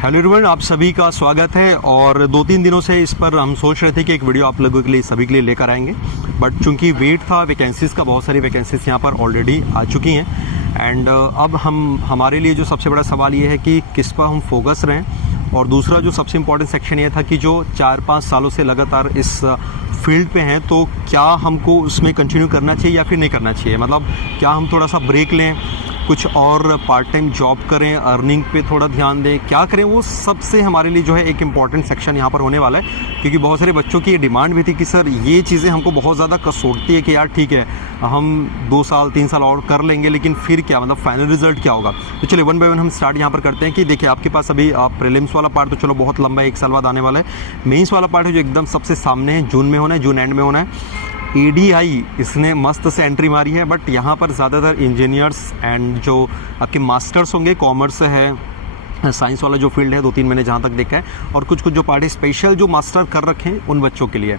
Hello everyone, आप सभी का स्वागत है। और 2-3 दिनों से इस पर हम सोच रहे थे कि एक वीडियो आप लोगों के लिए सभी के लिए लेकर आएंगे, बट चूंकि वेट था वैकेंसीज़ का, बहुत सारी वैकेंसीज़ यहाँ पर ऑलरेडी आ चुकी हैं। एंड अब हमारे लिए जो सबसे बड़ा सवाल ये है कि किस पर हम फोकस रहें। और दूसरा जो सबसे इम्पोर्टेंट सेक्शन ये था कि जो 4-5 सालों से लगातार इस फील्ड पे हैं, तो क्या हमको उसमें कंटिन्यू करना चाहिए या फिर नहीं करना चाहिए। मतलब क्या हम थोड़ा सा ब्रेक लें, कुछ और पार्ट टाइम जॉब करें, अर्निंग पे थोड़ा ध्यान दें, क्या करें, वो सबसे हमारे लिए जो है एक इम्पॉर्टेंट सेक्शन यहाँ पर होने वाला है। क्योंकि बहुत सारे बच्चों की ये डिमांड भी थी कि सर ये चीज़ें हमको बहुत ज़्यादा कसोटती है कि यार ठीक है हम 2 साल 3 साल और कर लेंगे, लेकिन फिर क्या, मतलब फाइनल रिजल्ट क्या होगा। तो चलिए 1 बाय 1 हम स्टार्ट यहाँ पर करते हैं कि देखिए आपके पास अभी प्रीलिम्स वाला पार्ट तो चलो बहुत लंबा है, 1 साल बाद आने वाला है। मेंस वाला पार्ट है जो एकदम सबसे सामने है, जून में होना है, जून एंड में होना है। ADI इसने मस्त से एंट्री मारी है, बट यहाँ पर ज़्यादातर इंजीनियर्स एंड जो आपके मास्टर्स होंगे, कॉमर्स है, साइंस वाला जो फील्ड है, 2-3 मैंने जहाँ तक देखा है, और कुछ जो पार्ट स्पेशल जो मास्टर कर रखे हैं उन बच्चों के लिए।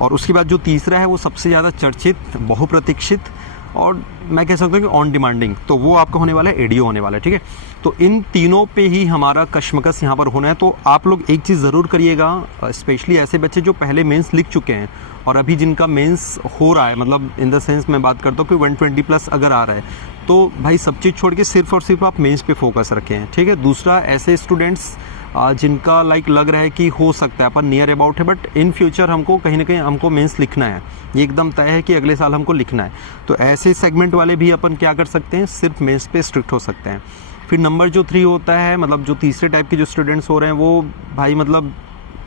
और उसके बाद जो तीसरा है वो सबसे ज़्यादा चर्चित, बहुप्रतीक्षित और मैं कह सकता हूँ कि ऑन डिमांडिंग, तो वो आपका होने वाला है ADO होने वाला है। ठीक है, तो इन तीनों पे ही हमारा कशमकश यहाँ पर होना है। तो आप लोग एक चीज़ ज़रूर करिएगा, स्पेशली ऐसे बच्चे जो पहले मेंस लिख चुके हैं और अभी जिनका मेंस हो रहा है, मतलब इन द सेंस मैं बात करता हूँ कि 120 प्लस अगर आ रहा है, तो भाई सब चीज़ छोड़ के सिर्फ और सिर्फ आप मेंस पे फोकस रखें। ठीक है, दूसरा ऐसे स्टूडेंट्स जिनका लग रहा है कि हो सकता है अपन नियर अबाउट है, बट इन फ्यूचर हमको कहीं ना कहीं हमको मेंस लिखना है, ये एकदम तय है कि अगले साल हमको लिखना है, तो ऐसे सेगमेंट वाले भी अपन क्या कर सकते हैं, सिर्फ मेंस पे स्ट्रिक्ट हो सकते हैं। फिर नंबर जो 3 होता है, मतलब जो तीसरे टाइप के जो स्टूडेंट्स हो रहे हैं, वो भाई मतलब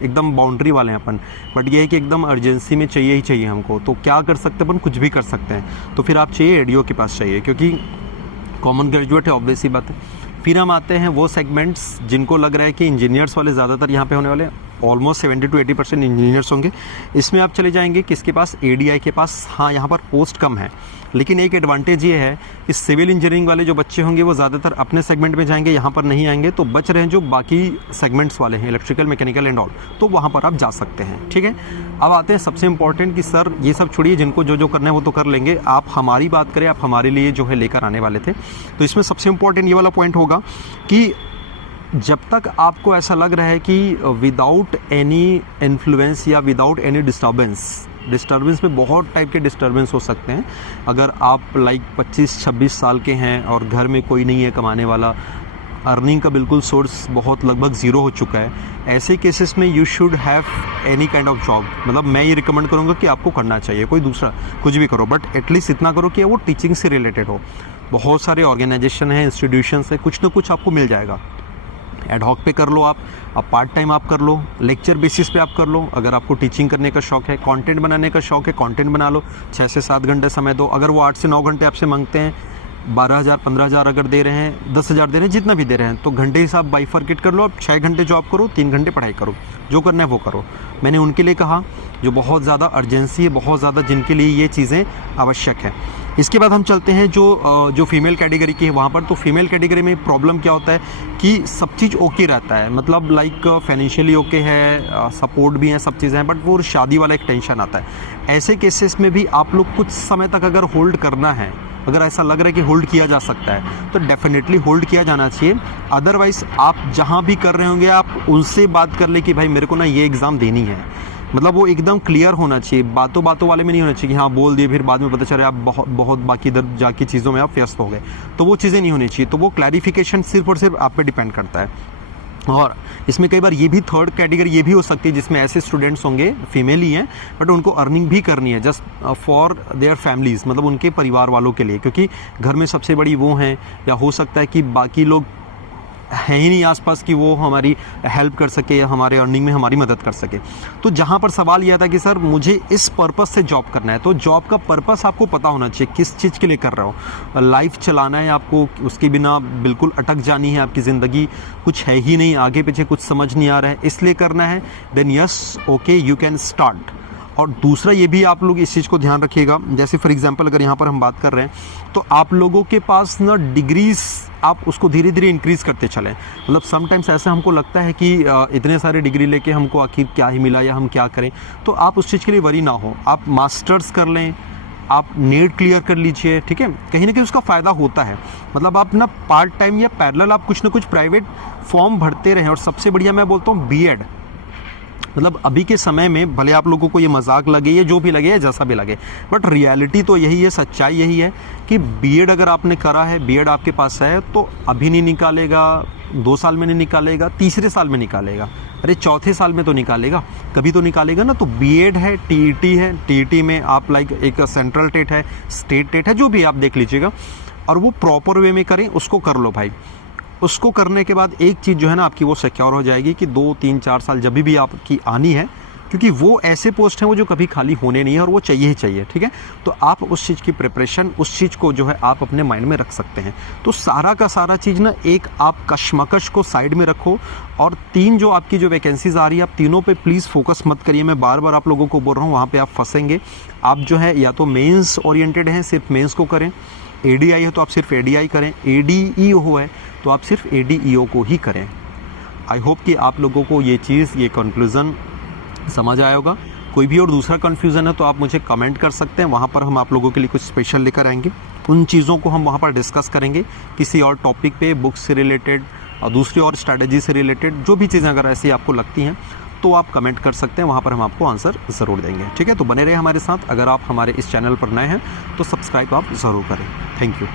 एकदम बाउंड्री वाले हैं अपन, बट ये है कि एकदम अर्जेंसी में चाहिए ही चाहिए हमको, तो क्या कर सकते हैं अपन, कुछ भी कर सकते हैं। तो फिर आप चाहिए ADO के पास चाहिए, क्योंकि कॉमन ग्रेजुएट है, ऑब्वियस ही बात है। फिर हम आते हैं वो सेगमेंट्स जिनको लग रहा है कि इंजीनियर्स वाले ज़्यादातर यहाँ पे होने वाले हैं, ऑलमोस्ट 70 to 80% इंजीनियर्स होंगे। इसमें आप चले जाएंगे किसके पास, ADI के पास। हाँ, यहाँ पर पोस्ट कम है, लेकिन एक एडवांटेज ये है कि सिविल इंजीनियरिंग वाले जो बच्चे होंगे वो ज़्यादातर अपने सेगमेंट में जाएंगे, यहाँ पर नहीं आएंगे, तो बच रहे हैं जो बाकी सेगमेंट्स वाले हैं, इलेक्ट्रिकल, मैकेनिकल एंड ऑल, तो वहाँ पर आप जा सकते हैं। ठीक है, अब आते हैं सबसे इंपॉर्टेंट कि सर ये सब छोड़िए, जिनको जो करना है वो तो कर लेंगे, आप हमारी बात करें, आप हमारे लिए जो है लेकर आने वाले थे। तो इसमें सबसे इंपॉर्टेंट ये वाला पॉइंट होगा कि जब तक आपको ऐसा लग रहा है कि विदाउट एनी इन्फ्लुएंस या विदाउट एनी डिस्टर्बेंस में बहुत टाइप के डिस्टर्बेंस हो सकते हैं। अगर आप 25-26 साल के हैं और घर में कोई नहीं है कमाने वाला, अर्निंग का बिल्कुल सोर्स बहुत लगभग ज़ीरो हो चुका है, ऐसे केसेस में you should have any kind of job. मतलब मैं ये रिकमेंड करूँगा कि आपको करना चाहिए, कोई दूसरा कुछ भी करो, बट एटलीस्ट इतना करो कि वो टीचिंग से रिलेटेड हो। बहुत सारे ऑर्गेनाइजेशन हैं, इंस्टीट्यूशंस हैं, कुछ ना कुछ आपको मिल जाएगा। एडहॉक पे कर लो आप पार्ट टाइम आप कर लो, लेक्चर बेसिस पे आप कर लो। अगर आपको टीचिंग करने का शौक है, कंटेंट बनाने का शौक है, कंटेंट बना लो, 6 से 7 घंटे समय दो। अगर वो 8 से 9 घंटे आपसे मांगते हैं, 12,000 15,000 अगर दे रहे हैं, 10,000 दे रहे हैं, जितना भी दे रहे हैं, तो घंटे हिसाब बाइफर्केट कर लो। आप 6 घंटे जॉब करो, 3 घंटे पढ़ाई करो, जो करना है वो करो। मैंने उनके लिए कहा जो बहुत ज़्यादा अर्जेंसी है, बहुत ज़्यादा जिनके लिए ये चीज़ें आवश्यक है। इसके बाद हम चलते हैं जो फीमेल कैटेगरी की है वहाँ पर। तो फीमेल कैटेगरी में प्रॉब्लम क्या होता है कि सब चीज़ ओके रहता है, मतलब लाइक फाइनेंशियली ओके है, सपोर्ट भी है, सब चीज़ें हैं, बट वो शादी वाला एक टेंशन आता है। ऐसे केसेस में भी आप लोग कुछ समय तक अगर होल्ड करना है, अगर ऐसा लग रहा है कि होल्ड किया जा सकता है, तो डेफिनेटली होल्ड किया जाना चाहिए। अदरवाइज आप जहाँ भी कर रहे होंगे आप उनसे बात कर ले कि भाई मेरे को ना ये एग्ज़ाम देनी है, मतलब वो एकदम क्लियर होना चाहिए, बातों वाले में नहीं होना चाहिए कि हाँ बोल दिए फिर बाद में पता चले आप बहुत बाकी इधर जाके चीज़ों में आप व्यस्त हो गए, तो वो चीज़ें नहीं होनी चाहिए। तो वो क्लैरिफिकेशन सिर्फ और सिर्फ आप पे डिपेंड करता है। और इसमें कई बार ये भी थर्ड कैटेगरी ये भी हो सकती है जिसमें ऐसे स्टूडेंट्स होंगे, फीमेल ही हैं, बट उनको अर्निंग भी करनी है जस्ट फॉर देयर फैमिलीज़, मतलब उनके परिवार वालों के लिए, क्योंकि घर में सबसे बड़ी वो हैं, या हो सकता है कि बाकी लोग हैं ही नहीं आसपास कि वो हमारी हेल्प कर सके या हमारे अर्निंग में हमारी मदद कर सके। तो जहाँ पर सवाल यह था कि सर मुझे इस पर्पस से जॉब करना है, तो जॉब का पर्पस आपको पता होना चाहिए, किस चीज़ के लिए कर रहे हो। लाइफ चलाना है आपको, उसके बिना बिल्कुल अटक जानी है आपकी ज़िंदगी, कुछ है ही नहीं, आगे पीछे कुछ समझ नहीं आ रहा है, इसलिए करना है, then yes okay you can start. और दूसरा ये भी आप लोग इस चीज़ को ध्यान रखिएगा, जैसे फॉर एग्जांपल अगर यहाँ पर हम बात कर रहे हैं तो आप लोगों के पास ना डिग्रीज आप उसको धीरे धीरे इंक्रीज़ करते चलें। मतलब समटाइम्स ऐसा हमको लगता है कि इतने सारे डिग्री लेके हमको आखिर क्या ही मिला या हम क्या करें, तो आप उस चीज़ के लिए वरी ना हो। आप मास्टर्स कर लें, आप नेट क्लियर कर लीजिए, ठीक है, कहीं ना कहीं उसका फ़ायदा होता है। मतलब आप ना पार्ट टाइम या पैरेलल आप कुछ ना कुछ प्राइवेट फॉर्म भरते रहें। और सबसे बढ़िया मैं बोलता हूँ बीएड, मतलब अभी के समय में भले आप लोगों को ये मजाक लगे या जो भी लगे या जैसा भी लगे, बट रियलिटी तो यही है, सच्चाई यही है कि बीएड अगर आपने करा है, बीएड आपके पास है, तो अभी नहीं निकालेगा, 2 साल में नहीं निकालेगा, तीसरे साल में निकालेगा, अरे चौथे साल में तो निकालेगा, कभी तो निकालेगा ना। तो बीएड है, टीईटी है, टीईटी में आप लाइक एक सेंट्रल टेट है, स्टेट टेट है, जो भी आप देख लीजिएगा, और वो प्रॉपर वे में करें, उसको कर लो भाई। उसको करने के बाद एक चीज़ जो है ना आपकी वो सिक्योर हो जाएगी कि 2, 3, 4 साल जब भी आपकी आनी है, क्योंकि वो ऐसे पोस्ट हैं वो जो कभी खाली होने नहीं है और वो चाहिए ही चाहिए, ठीक है। तो आप उस चीज़ की प्रिपरेशन, उस चीज़ को जो है आप अपने माइंड में रख सकते हैं। तो सारा का सारा चीज़ ना एक आप कशमकश को साइड में रखो, और 3 जो आपकी जो वैकेंसीज आ रही है, आप तीनों पे प्लीज़ फोकस मत करिए। मैं बार बार आप लोगों को बोल रहा हूँ, वहाँ पर आप फंसेंगे। आप जो है या तो मेन्स ओरिएंटेड हैं, सिर्फ मेन्स को करें, एडीआई है तो आप सिर्फ एडीआई करें, एडीईओ है तो आप सिर्फ एडीईओ को ही करें। आई होप कि आप लोगों को ये चीज़, ये कंक्लूज़न समझ आया होगा। कोई भी और दूसरा कन्फ्यूज़न है तो आप मुझे कमेंट कर सकते हैं, वहाँ पर हम आप लोगों के लिए कुछ स्पेशल लेकर आएंगे। उन चीज़ों को हम वहाँ पर डिस्कस करेंगे किसी और टॉपिक पे, बुक्स से रिलेटेड और दूसरी और स्ट्रैटेजी से रिलेटेड, जो भी चीज़ें अगर ऐसी आपको लगती हैं तो आप कमेंट कर सकते हैं, वहाँ पर हम आपको आंसर ज़रूर देंगे, ठीक है। तो बने रहे हमारे साथ। अगर आप हमारे इस चैनल पर नए हैं तो सब्सक्राइब आप ज़रूर करें। Thank you.